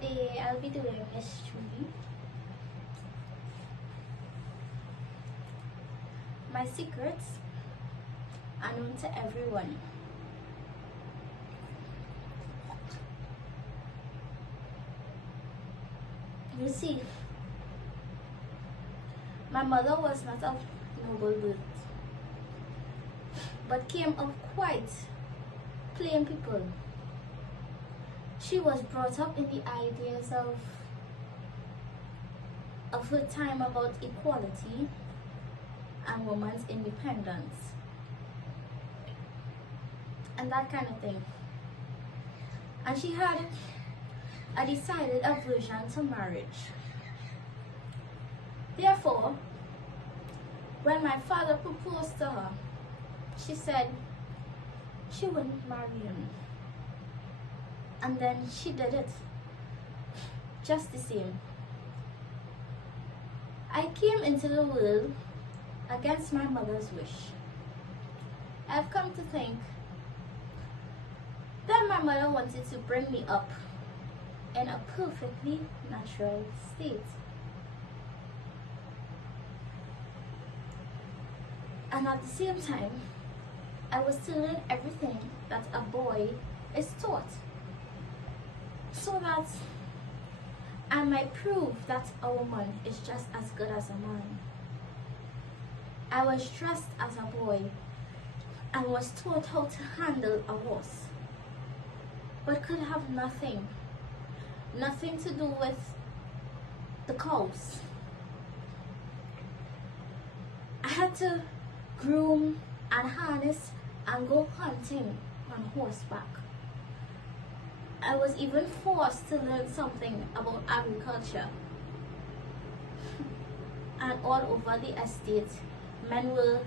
Today I'll be doing history. My secrets are known to everyone. You see, my mother was not of noble birth, but came of quite plain people. She was brought up in the ideas of her time about equality and woman's independence and that kind of thing. And she had a decided aversion to marriage. Therefore, when my father proposed to her, she said she wouldn't marry him. And then she did it, just the same. I came into the world against my mother's wish. I've come to think that my mother wanted to bring me up in a perfectly natural state. And at the same time, I was to learn everything that a boy is taught, so that I might prove that a woman is just as good as a man. I was dressed as a boy and was taught how to handle a horse, but could have nothing to do with the cows. I had to groom and harness and go hunting on horseback. I was even forced to learn something about agriculture. And all over the estate, men were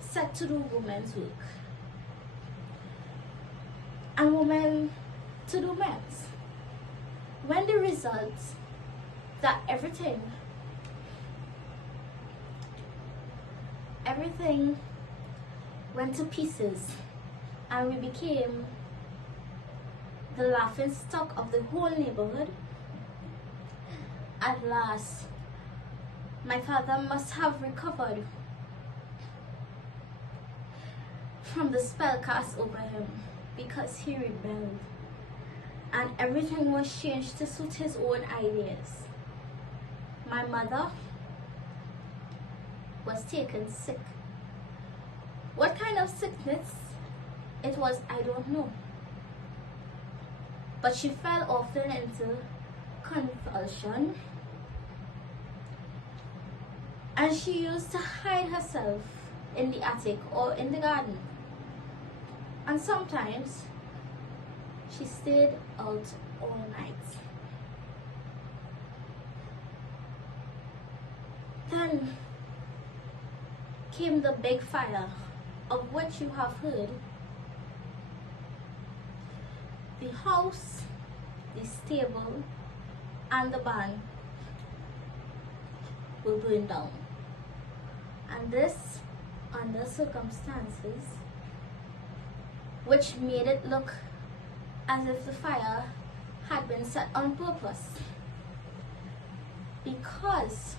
set to do women's work, and women to do men's. When the result that everything went to pieces, and we became the laughing stock of the whole neighborhood, at last my father must have recovered from the spell cast over him, because he rebelled and everything was changed to suit his own ideas. My mother was taken sick. What kind of sickness it was, I don't know. But she fell often into convulsion, and she used to hide herself in the attic or in the garden. And sometimes she stayed out all night. Then came the big fire of which you have heard. The house, the stable, and the barn were burned down. And this under circumstances which made it look as if the fire had been set on purpose, because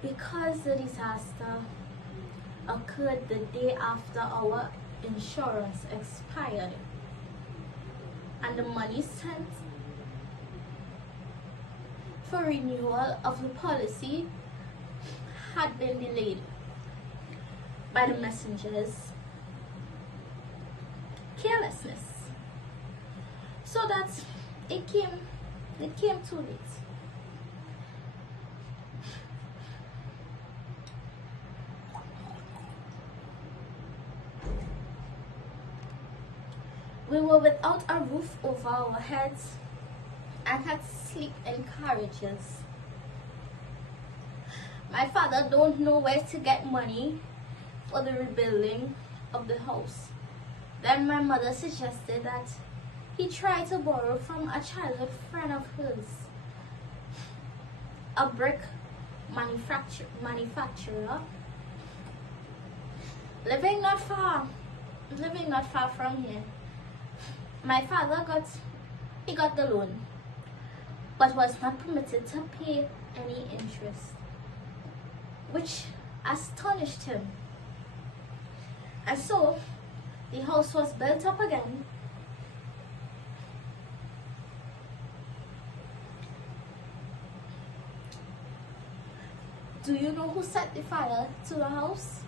the disaster occurred the day after our insurance expired, and the money sent for renewal of the policy had been delayed by the messenger's carelessness, so that it came too late. We were without a roof over our heads and had to sleep in carriages. My father don't know where to get money for the rebuilding of the house. Then my mother suggested that he try to borrow from a childhood friend of hers, a brick manufacturer living not far from here. My father got He got the loan, but was not permitted to pay any interest, which astonished him. And so the house was built up again. Do you know who set the fire to the house?